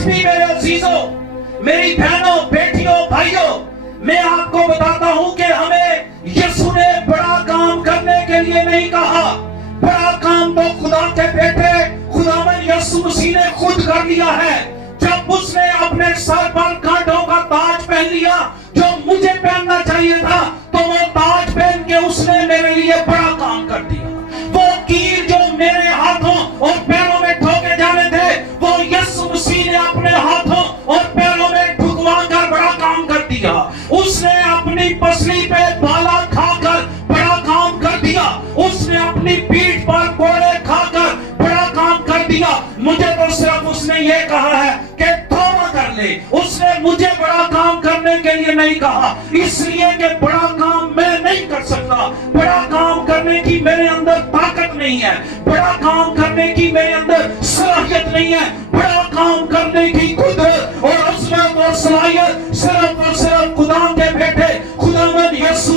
आज भी मेरे अजीजों, मेरी बहनों, बेटियों, भाइयों, मैं आपको बताता हूं कि हमें यीशु ने बड़ा काम करने के लिए नहीं कहा। बड़ा काम तो खुदा के बेटे खुदावन यीशु मसीह ने खुद कर लिया है। जब उसने अपने सर पर कांटों का ताज पहन लिया, जो मुझे पहनना चाहिए था, तो वो ताज पहन के उसने मेरे लिए बड़ा काम कर दिया। वो कील जो मेरे हाथों और पैरों में ठोके जाने थे, वो यीशु मसीह ने अपने हाथों और पैरों में ठुकवा कर बड़ा काम कर दिया। उसने अपनी पसली पे भाला खाकर बड़ा काम कर दिया। उसने अपनी पीठ पर कोड़े खाकर बड़ा काम कर दिया। मुझे तो सिर्फ उसने ये कहा है कि तौबा कर ले। उसने मुझे बड़ा काम करने के लिए नहीं कहा, इसलिए कि बड़ा काम मैं नहीं कर सकता। बड़ा काम करने की मेरे अंदर ताकत नहीं है, बड़ा काम करने की मेरे अंदर सलाहियत नहीं है। बड़ा काम करने की कुदरत और अज़मत और सलाहियत सिर्फ और सिर्फ खुदा के बेटे खुदावंद यीशु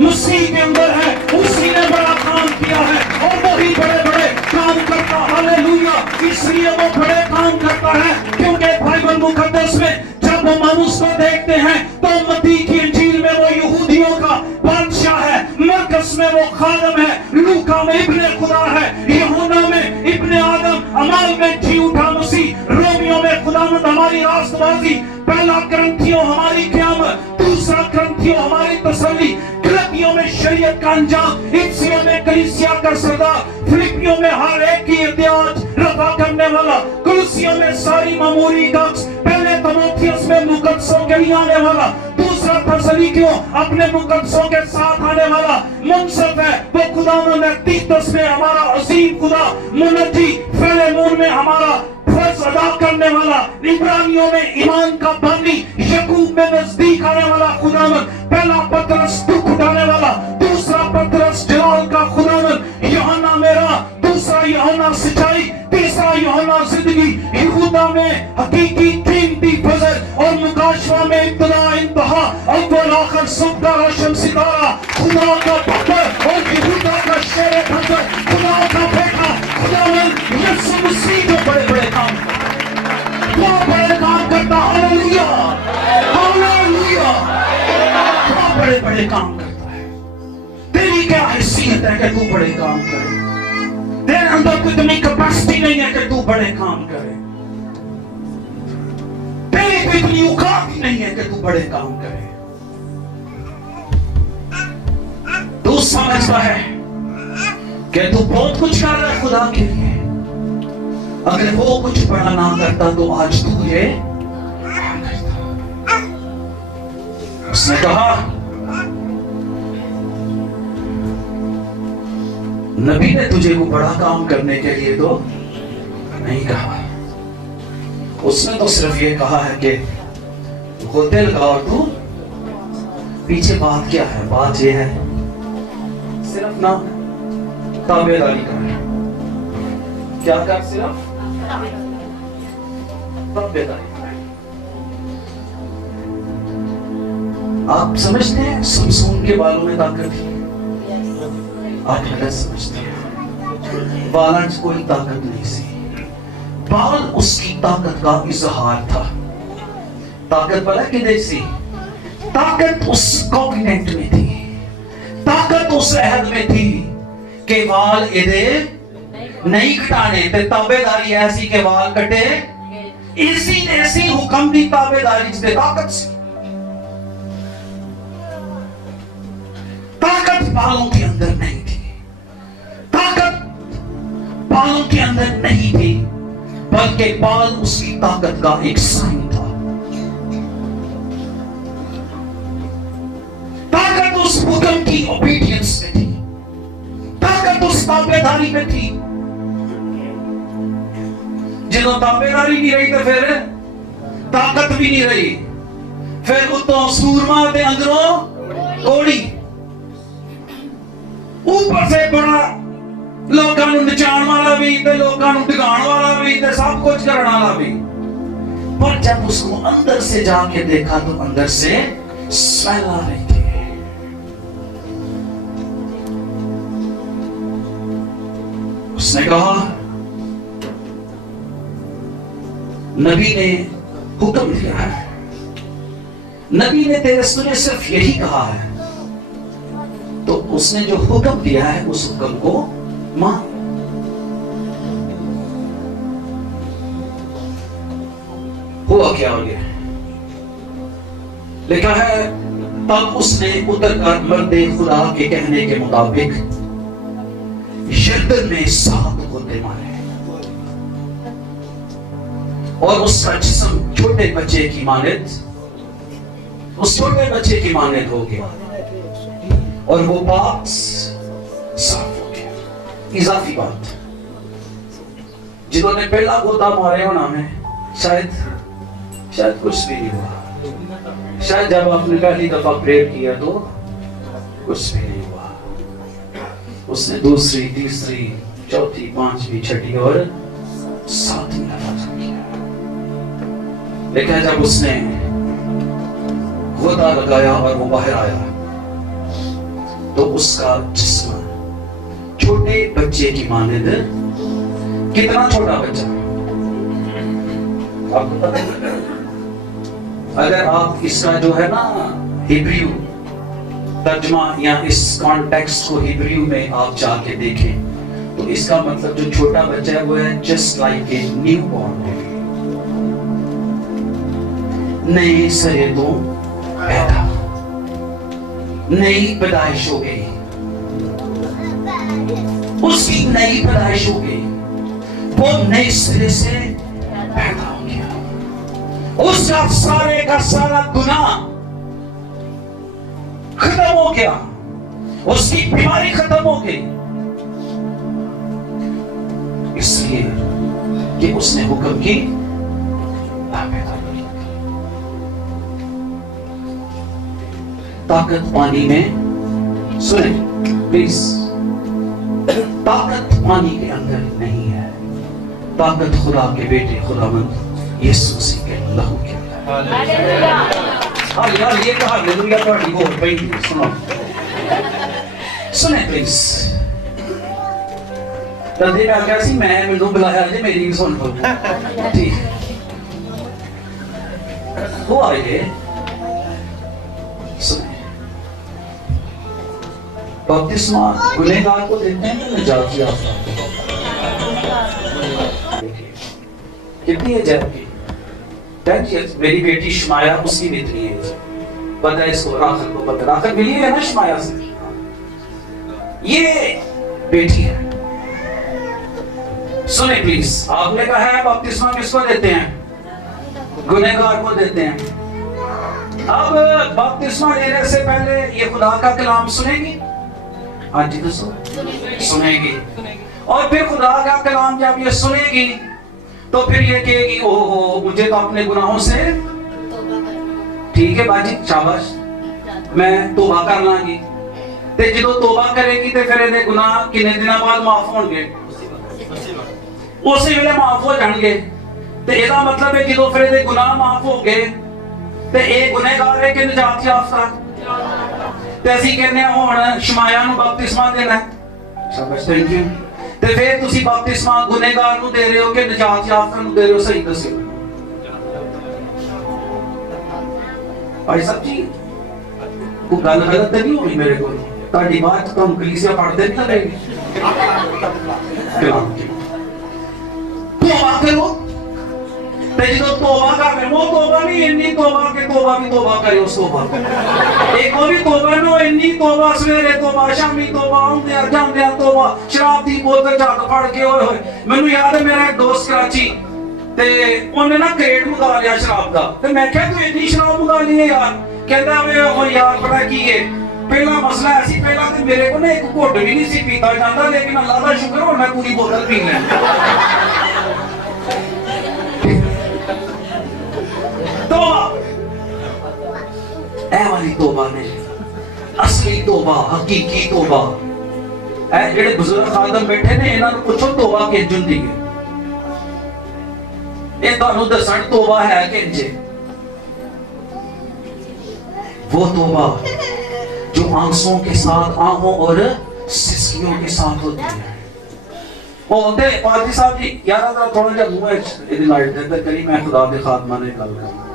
मसीह के अंदर है। उसी ने बड़ा काम किया है और वही बड़े बड़े काम करता। हालेलुया। इसलिए वो बड़े काम करता है क्योंकि बाइबल मुकद्दस में जब वो मानूस को देखते हैं तो मत्ती की इंजील में वो यहूदियों का बादशाह है, मरकस में वो खादम है, लूका में इब्ने खुदा है, यूहन्ना में इब्ने आदम, अमाल में जी उठा मसीह, रोमियो में खुदावंद हमारी रास्तबाजी, पहला करंथियों हमारी क़यामत, दूसरा करंथियों हमारी तसल्ली, गलतियों में शरीयत का अंजाम, इफ्सियों में कलीसिया का सरदार, फिलिपियों में हर एक की एहतियाज रफा करने वाला, कुलसियों में सारी मामूरी गक्स, पहले तीमुथियुस में मुकद्दसों के लिए आने वाला, दूसरा थस्सलुनीकियों अपने मुकद्दसों के साथ आने वाला, मुनसफ है वो खुदावंद है, तीतुस में हमारा अजीम खुदा, मुनज्जी, फिलेमोन में हमारा फर्ज अदा करने वाला, इब्रानियों में ईमान का बानी, याकूब में नजदीक आने वाला खुदावंद, पहला पतरस दुख उठाने वाला, दूसरा पतरस जलाल का खुदावंद, यूहन्ना मेरा, दूसरा यूहन्ना सच्चाई, तीसरा यूहन्ना जिंदगी, यहूदा में हकीकी कीमती फजल और मुकाशवा में इब्तिदा इंतहा, अव्वल आखिर सुबह रोशन सितारा, खुदा का बख्तर और यहूदा का शेर फजल, खुदा का बेटा खुदावंद यीशु मसीह जो बड़े बड़े काम वो बड़े काम करता। Hallelujah, hallelujah. वो बड़े बड़े काम करता है। तेरी क्या हैसियत है कि तू बड़े काम करे? तेरे अंदर कोई इतनी कैपेसिटी नहीं है कि तू बड़े काम करे। तेरी कोई इतनी औकात ही नहीं है कि तू बड़े काम करे। तू समझता है कि तू बहुत कुछ कर रहा है खुदा के लिए। अगर वो कुछ बड़ा ना करता तो आज तू ये करता। उसने कहा, नबी ने तुझे को बड़ा काम करने के लिए तो नहीं कहा। उसने तो सिर्फ ये कहा है कि होते लगा और तू पीछे। बात क्या है? बात ये है सिर्फ ना ताबेदारी कर। क्या कर? सिर्फ ताबेदारी। आप समझते हैं समसून के बालों में ताकत थी? आप गलत समझते हैं। बालों में कोई ताकत नहीं थी। बाल उसकी ताकत का इजहार था। ताकत भला किधर सी? ताकत उस कॉन्टिनेंट में थी, ताकत उस अहद में थी कि बाल इधे नहीं कटाने ते ताबेदारी ऐसी के बाल कटे। इसी ऐसी हुक्म की ताबेदारी से ताकत सी। ताकत बालों के अंदर नहीं थी, ताकत बालों के अंदर नहीं थी, बल्कि बाल उसकी ताकत का एक साइन था। ताकत उस हुक्म की ओबीडियंस में थी, ताकत उस ताबेदारी में थी। जो ताबेदारी नहीं रही तो फिर ताकत भी नहीं रही। फिर उतो सूरमा ते अंदरों कोड़ी, ऊपर से बड़ा लोगों को नचाण वाला भी ते लोगों को डिगाण वाला भी ते सब कुछ करने वाला भी। पर जब उसको अंदर से जाके देखा तो अंदर से स्मेल आ रही थी। उसने कहा, नबी ने हुक्म दिया है, नबी ने तुझे सिर्फ यही कहा है, तो उसने जो हुक्म दिया है उस हुक्म को मान। हुआ क्या हो गया? लिखा है तब उसने उतरकर मर्दे खुदा के कहने के मुताबिक यरदन में 7 घोंटे मारे और उसका जिस्म छोटे बच्चे की मानद, उस छोटे बच्चे की मानद हो गया और वो पाक साफ हो गया। इजाफी बात, जिन्होंने पहला गोता मारे होना में शायद कुछ भी नहीं हुआ, शायद जब आपने पहली दफा प्रेयर किया तो कुछ भी नहीं हुआ, उसने दूसरी, तीसरी, चौथी, पांचवी, छठी और 7वीं दफा किया। लेकिन जब उसने गोता लगाया और वो बाहर आया तो उसका जिस्म छोटे बच्चे की मानद, कितना छोटा बच्चा आपको पता है? अगर आप इसका जो है ना हिब्रू तर्जमा या इस कॉन्टेक्स्ट को हिब्रू में आप जाके देखें तो इसका मतलब जो छोटा बच्चा है वो है just like a new born baby, नए सिरे तो पैदा, नई पैदाइश हो गई, उसकी नई पैदाइश हो गई, वो नए सिरे से पैदा हो गया, उसका सारे का सारा गुनाह खत्म हो गया, उसकी बीमारी खत्म हो गई, इसलिए कि उसने हुक्म की ताकत पानी में, सुने प्लीज, ताकत पानी के अंदर नहीं है, ताकत खुदा के बेटे खुदावंद यीशु मसीह के लहू के अंदर। हाँ यार ये कहा हालेलुया तो वो पहली सुनो, सुने प्लीज। तभी मैं क्या सी मैं मैंने बुलाया जे मेरी भी सुन लो, ठीक वो आए सुने। बपतिस्मा गुनहगार को देते हैं ना निजात याफ्ता, कितनी है जबकि 10 years मेरी बेटी शमाया उसकी भी इतनी है, पता है इसको, राखल को पता, राखल मिली है ना शमाया से, ये बेटी है। सुने प्लीज, आपने कहा है बपतिस्मा किसको देते हैं? गुनहगार को देते हैं। अब बपतिस्मा लेने से पहले ये खुदा का कलाम सुनेगी? हाँ जी दोस्तों, सुनेगी। और फिर खुदा का कलाम जब ये सुनेगी तो फिर ये कहेगी ओहो मुझे तो अपने गुनाहों से, ठीक है बाजी शाबाश, मैं तौबा कर लांगी, ते जो तौबा करेगी ते फिर ये गुनाह कितने दिनों बाद माफ होंगे? उसी वेले माफ हो जाएंगे। ते ਇਹਦਾ मतलब है ਜਦੋਂ ਫਿਰ ਇਹਦੇ ਗੁਨਾਹ ਮਾਫ ਹੋ ਗਏ ਤੇ ਇਹ ਗੁਨਹਗਾਰ ਹੈ ਕਿ ਨਜਾਤ ਯਾਫਤਾ, ਤੇ ਅਸੀਂ ਕਹਿੰਦੇ ਹਾਂ ਹੁਣ ਸ਼ਮਾਇਆ ਨੂੰ ਬਪਤਿਸਮਾ ਦੇਣਾ। ਸ਼ਾਬਾਸ਼, ਥੈਂਕ ਯੂ। ਤੇ ਫਿਰ ਤੁਸੀਂ ਬਪਤਿਸਮਾ ਗੁਨਹਗਾਰ ਨੂੰ ਦੇ ਰਹੇ ਹੋ ਕਿ ਨਜਾਤ ਯਾਫਤਾ ਨੂੰ ਦੇ ਰਹੇ ਹੋ? ਸਹੀ ਦੱਸਿਓ ਭਾਈ ਸਾਹਿਬ ਜੀ, ਕੋਈ ਗੱਲ ਗਲਤ ਨਹੀਂ ਹੋਣੀ ਮੇਰੇ ਕੋਲ, ਤੁਹਾਡੀ ਬਾਤ ਤੁਹਾਨੂੰ ਕਲੀਸਿਆ ਪੜ੍ਹਦੇ ਨਹੀਂ ਲੱਗੇਗੀ। तौबा करो, जो तौबा कर रहे वो तौबा नहीं इन्नी तौबा के तौबा भी तौबा करे उस तौबा एक वो भी तौबा नो इन्नी तौबा सवेरे तौबा शामी तौबा आंदे जांदे तौबा शराब दी बोतल झट फड़ के ओए होए। मैनू याद है मेरा एक दोस्त कराची ते उन्हें ना क्रेट मंगा लिया शराब दा, ते मैं कहा तू इन्नी शराब मंगा ली है यार? कहता वे ओ यार पता की है, पहला मसला ऐसी पहला तो मेरे को ना एक घुट भी नहीं सी पीता जाता, लेकिन अल्लाह का शुक्र हो मैं पूरी बोतल पी लै। वाली तौबा ने असली तौबा, हकीकी तौबा है। जेडे बुजुर्ग खादम बैठे ने इन्हां नूं पुछो तौबा किंज हुंदी है, ये तुहानूं दसण तौबा है किंज। वो तौबा जो आंसुओं के साथ, आहों और सिसकियों के साथ होती है, وہ ہوتے پادری صاحب جی یار ذرا تھوڑا جہا منہ ہے لائٹ دے کری میں خدا دے خاتمہ نے گل کرنا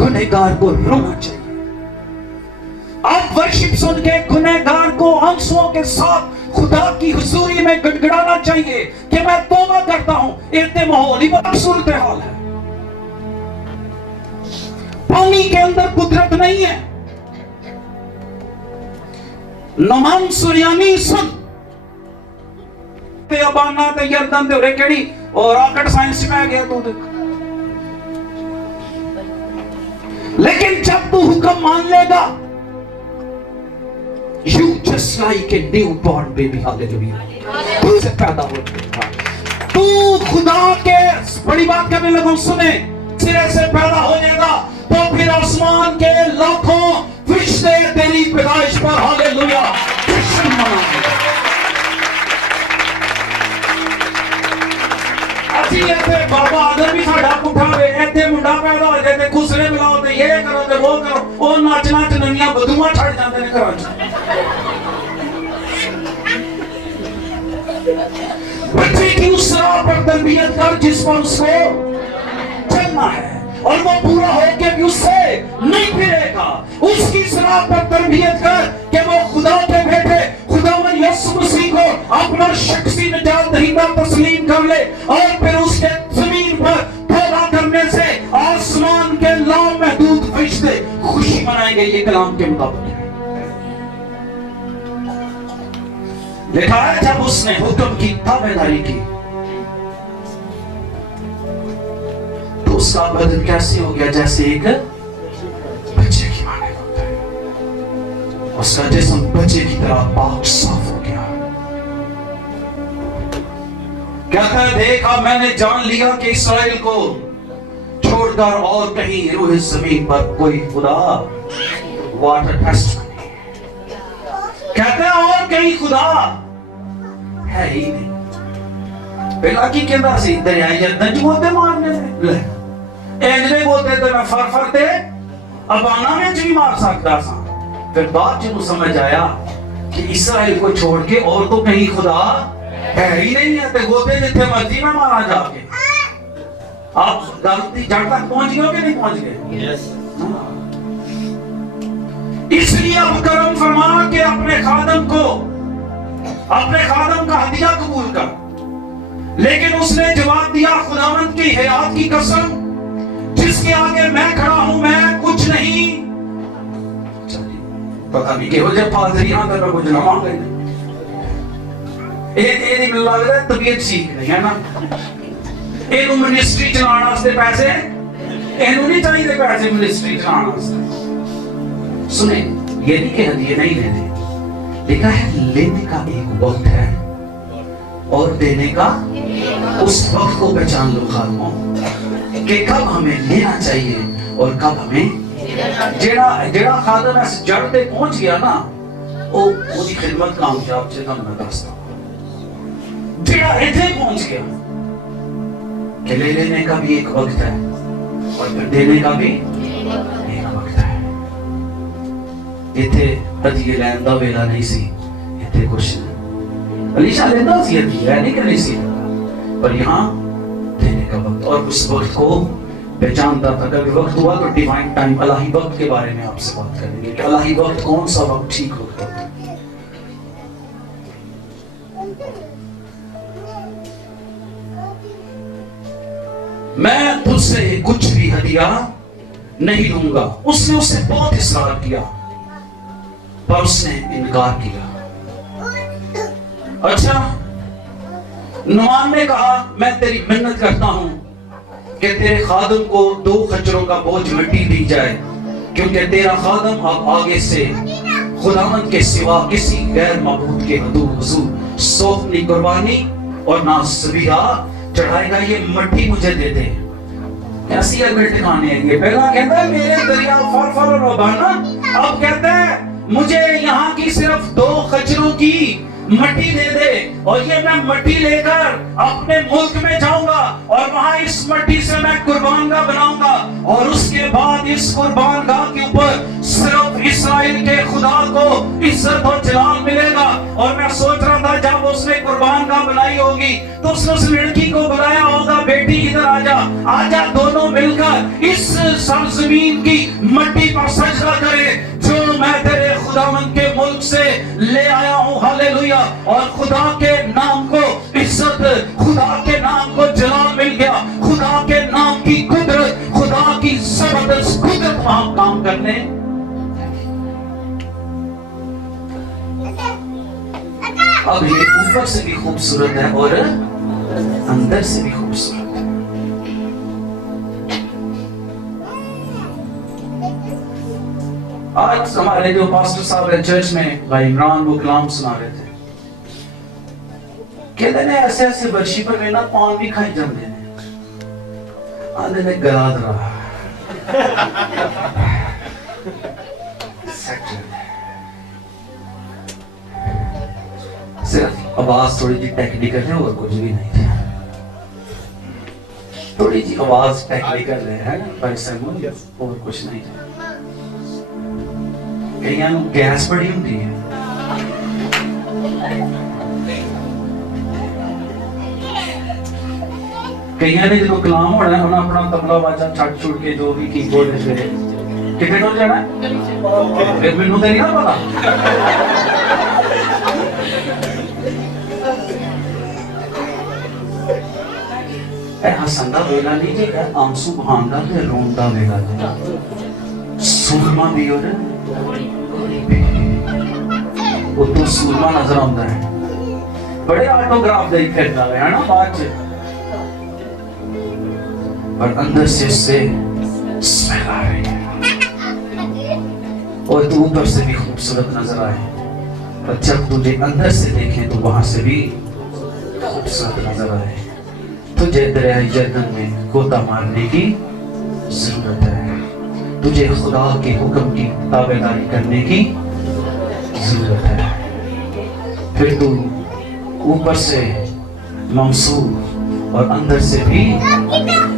گنہگار کو رونا چاہیے. آپ ورشپ سن کے گنہگار کو آنسوؤں کے ساتھ خدا کی حضوری میں گڑگڑانا چاہیے کہ میں توبہ کرتا ہوں. اتنے ماحول ہی بہت صورتحال ہے. پانی کے اندر قدرت نہیں ہے. نعمان سریانی سن تے ابانا تے یردن تے اورے کیڑی اور راکٹ سائنس میں گیا تو لیکن جب تو حکم مان لے گا you just like a newborn baby hallelujah تو سے پیدا ہوتا تو خدا کے بڑی بات کرنے لگوں سنے سرے سے پیدا ہو جائے گا تو پھر آسمان کے لاکھوں فرشتے تیری پیدائش پر ہاللویا جشن منائیں گے. اسی ایسے بابا آدم بھی ساڑھا کٹھا رہے ایتے منڈا پیدا ہو جائے خسرے ملاؤ تے یہ کرو تے وہ کرو اور ناچنا چننیاں بدوما چھڑ جاندے نے کراچا. بچے کی اس راہ پر تربیت کر جس پر اس کو چلنا ہے اور وہ پورا ہو کے بھی اس سے نہیں پھرے گا. اس کی راہ پر تربیت کر کہ وہ خدا کے بیٹے خداوند یسوع مسیح کو اپنا شخصی نجات دہندہ تسلیم کر لے اور پھر اس کے زمین پر توبہ کرنے سے آسمان کے لامحدود فرشتے خوشی منائیں گے. یہ کلام کے مطابق ہے. دیکھا ہے جب اس نے حکم کی تابعداری کی تو اس کا بدن کیسے ہو گیا جیسے ایک بچے کی مانند ہوتا ہے. اس کا جسم بچے کی طرح پاک صاف ہو گیا. کہتا ہے دیکھا میں نے جان لیا کہ اسرائیل کو چھوڑ کر اور کہیں روح زمین پر کوئی خدا واٹر ٹیسٹ نہیں. کہتا ہے اور کہیں خدا ہے ہی نہیں. پہلا کی کہتا سی دریائی جردن جو ہوتے مارنے لے اینجلے ہوتے تو میں فرتے اب آنا میں جو مار سکتا سا. پھر بات جو سمجھ آیا کہ اسرائیل کو چھوڑ کے اور تو کہیں خدا ہے ہی نہیں ہے تو ہوتے جتنے مرضی میں مارا جا کے. آپ غلطی جڑ تک پہنچ گئے ہو کہ نہیں پہنچ گئے؟ اس لیے اب کرم فرما کہ اپنے خادم کا ہدیہ قبول کر. لیکن اس نے جواب دیا خداوند کی حیات کی قسم جس کے آگے میں کھڑا ہوں میں کچھ نہیں. پتہ نہیں کہ ہو جائے پادری یہاں در میں کچھ نہ مانگ گئے. یہ لگ رہا ہے طبیعت سیکھ نہیں ہے نا. یہ منسٹری چلانا سے پیسے یہ نہیں چاہیے پیسے منسٹری چلانا سے. سنیں یہ نہیں کہ ہدیے نہیں لیتے. لکھا ہے لینے کا ایک وقت ہے اور دینے کا اس وقت کو پہچان لو خادموں کہ کب ہمیں لینا چاہیے اور کب ہمیں جڑا خادم اس جڑ تے پہنچ گیا نا وہ دی خدمت کامیاب سے تم میں دستا. جڑا ایتھے پہنچ گیا کہ لے لینے کا بھی ایک وقت ہے اور پھر دینے کا بھی ایک وقت ہے. ایتھے ہدیے لین دا ویلا نہیں سی. ایتھے کچھ علیشہ لینا سی ہدیے نہیں کہ نہیں سی پر یہاں دینے کا وقت اور اس وقت کو پہچانتا تھا. کبھی وقت ہوا تو ڈیوائن ٹائم الہی وقت کے بارے میں آپ سے بات کریں گے کہ الہی وقت کون سا وقت ٹھیک وقت ہوتا ہے. میں تجھ سے کچھ بھی ہدیہ نہیں لوں گا. اس نے اس سے بہت اصرار کیا پر اس نے انکار کیا. اچھا نعمان نے کہا میں تیری منت کرتا ہوں کہ تیرے خادم کو 2 خچروں کا بوجھ مٹی دی جائے کیونکہ تیرا خادم اب آگے سے خداوند کے سوا کسی غیر معبود کے حضور سوپنی قربانی اور نہ ذبیحہ چڑھائے گا. یہ مٹی مجھے دے دے. ایسی اگر ٹھکانے ہیں گے. پہلا کہتا ہے میرے دریا فر اور ربانا. اب کہتا ہے مجھے یہاں کی صرف 2 خچروں کی مٹی دے دے اور یہ میں مٹی لے کر اپنے ملک میں جاؤں گا اور وہاں اس مٹی سے میں قربان گاہ بناؤں گا اور اس کے بعد اس قربان گاہ کے اوپر सिर्फ इसराइल के खुदा को इज्जत और जलाल मिलेगा। और मैं सोच रहा था जब उसने कुर्बान गाह बनाई होगी तो उसने उस लड़की को बुलाया होगा, बेटी इधर आजा, आजा, दोनों मिलकर इस सरजमीन की मट्टी पर सजदा करें जो मैं तेरे खुदावंद के मुल्क से ले आया हूँ। हालेलुया। और खुदा के नाम को इज्जत, खुदा के नाम को जलाल मिल गया, खुदा के नाम की कुदरत, खुदा की जबरदस्त कुदरत वहां काम करने। अब ये ऊपर से भी खूबसूरत है और अंदर से भी खूबसूरत है। आज हमारे जो पास्टर साहब है चर्च में, भाई इमरान, वो कलाम सुना रहे थे। कहते ने ऐसे ऐसे बर्शी पर मेरा पान भी खाई जाते हैं, आने ने गला रहा सिर्फ आवाज थोड़ी सी टेक्निकल है और कुछ भी नहीं है। थोड़ी सी आवाज टेक्निकल है भाई सैमुअल, और कुछ नहीं है। कईयां नूं गैस बड़ी हुंदी है। कईयां ने जो कलाम होना है उन्हें अपना तबला बाजा छट छुड़ के जो भी कीबोर्ड से कितने डोल जाना है, फिर मैनू तो नहीं ना पता। हसंदा वेला नहीं जी, आंसू बहांदा ते रोंदा वेला जी। सूरमा भी और वो तो सूरमा नजर आता है, बड़े ऑटोग्राफ दे फिरदा है ना बाद च, पर अंदर से स्मेल आ रही है। और तू ऊपर से भी खूबसूरत नजर आए, पर जब तुझे अंदर से देखें तो वहां से भी खूबसूरत नजर आए। तुझे दरिया यरदन में गोता मारने की जरूरत है, तुझे खुदा के हुक्म की ताबेदारी करने की जरूरत है। फिर तू ऊपर से ममसूर और अंदर से भी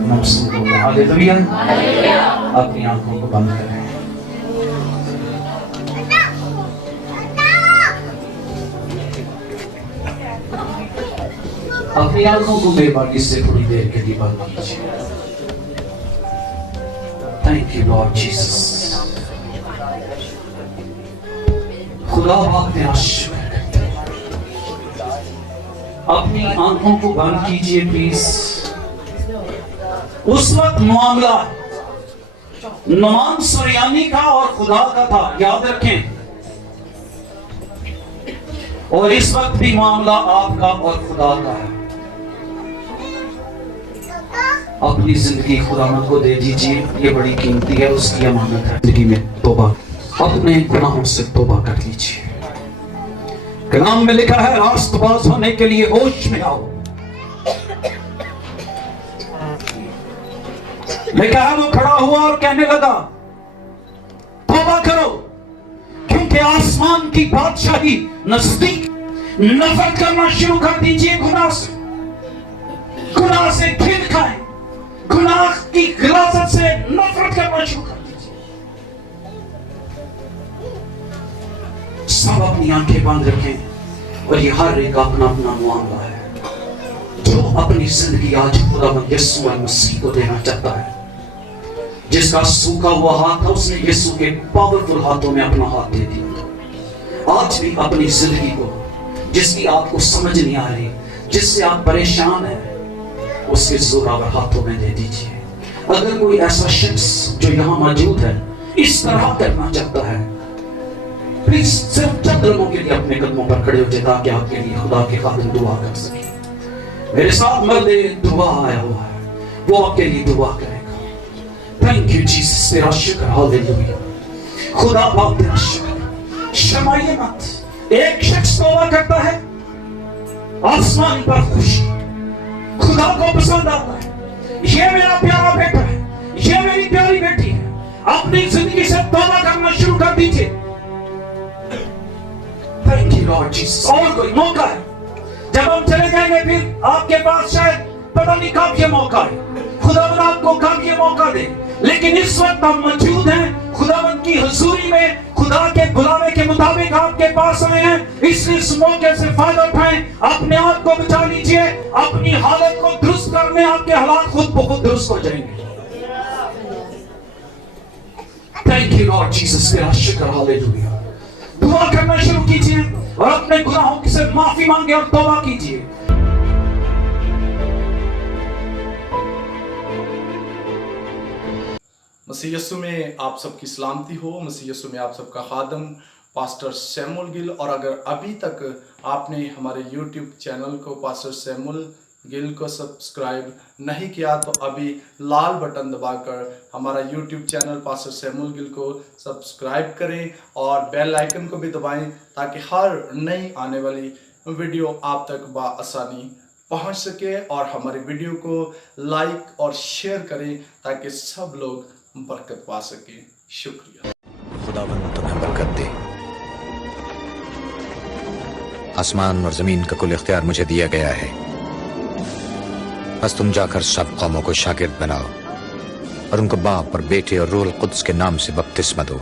ममसूर होगा। हालेलुया। अपनी आंखों को बंद करें। अपनी आंखों को बेबाकी से थोड़ी देर के लिए बंद कीजिए। Thank you Lord Jesus. खुदा बाप तेरा शुक्र करते हैं। अपनी आंखों को बंद कीजिए प्लीज। उस वक्त मामला नमान सुरयानी का और खुदा का था, याद रखें। और इस वक्त भी मामला आपका और खुदा का है। अपनी जिंदगी खुदावंद को दे दीजिए, ये बड़ी कीमती है, उसकी अमानत है। जिंदगी में तौबा, अपने गुनाहों से तौबा कर लीजिए। कलाम में लिखा है रास्तबाज होने के लिए होश में आओ। लिखा है वो खड़ा हुआ और कहने लगा तौबा करो क्योंकि आसमान की बादशाही नजदीक। नफरत करना शुरू कर दीजिए गुनाह से घिन खाएं, गुनाह की गिलाजत से नफरत करना शुरू कर दीजिए। सब अपनी आंखें बंद रखें और ये हर एक अपना अपना मामला है जो अपनी जिंदगी आज खुदावंद यीशु मसीह को देना चाहता है। जिसका सूखा हुआ हाथ था उसने यीशु के पावरफुल हाथों में अपना हाथ दे दिया। आज भी अपनी जिंदगी को, जिसकी आपको समझ नहीं आ रही, जिससे आप परेशान हैं, उसके जोरावर हाथों में दे दीजिए। अगर कोई ऐसा शख्स जो यहाँ मौजूद है इस तरह करना चाहता है, प्लीज सिर्फ चंद लोगों के लिए अपने कदमों पर खड़े हो जाए ताकि आपके लिए खुदा के खातिर दुआ कर सके। मेरे साथ मर्द दुआ आया हुआ है, वो आपके लिए दुआ करेगा। थैंक यू जीसस, तेरा शुक्र, हालेलुया। खुदा बाप तेरा शुक्र। शर्माइए मत। एक शख्स तौबा करता है, आसमान पर खुशी, खुदा को पसंद आता है। ये मेरा प्यारा बेटा है, ये मेरी प्यारी बेटी है। अपनी जिंदगी से तौबा करना शुरू कर दीजिए। Thank you Lord Jesus. और कोई मौका है, जब हम चले जाएंगे फिर आपके पास शायद पता नहीं कब ये मौका है, खुदा आपको कब ये मौका दे, लेकिन इस वक्त हम मौजूद हैं। खुदावन की हजूरी में खुदा के बुलावे के मुताबिक आपके पास आए हैं, इसलिए इस मौके से फायदा उठाएं, अपने आप को बचा लीजिए, अपनी हालत को दुरुस्त करने आपके हालात खुद बहुत दुरुस्त हो जाएंगे। थैंक यू लॉर्ड जीसस, तेरा शुक्र, हालेलुया। दुआ करना शुरू कीजिए और अपने गुनाहों से माफी मांगे और तौबा कीजिए। मसीह यीशु में आप सबकी सलामती हो। मसीह यीशु में आप सबका खादम पास्टर सैमुअल गिल। और अगर अभी तक आपने हमारे YouTube चैनल को पास्टर सैमुअल गिल को सब्सक्राइब नहीं किया तो अभी लाल बटन दबाकर हमारा YouTube channel pastor Samuel Gill को सब्सक्राइब करें और बेल आइकन को भी दबाएं ताकि हर नई आने वाली वीडियो आप तक बआसानी पहुंच सके। और हमारी वीडियो को लाइक और शेयर करें ताकि सब लोग बरकत पा सके। शुक्रिया। खुदावंद तुम्हें बरकत दे। आसमान और जमीन का कुल इख्तियार मुझे दिया गया है, बस तुम जाकर सब कौमों को शागिर्द बनाओ और उनको बाप और बेटे और रूह अल कुद्स के नाम से बपतिस्मा दो।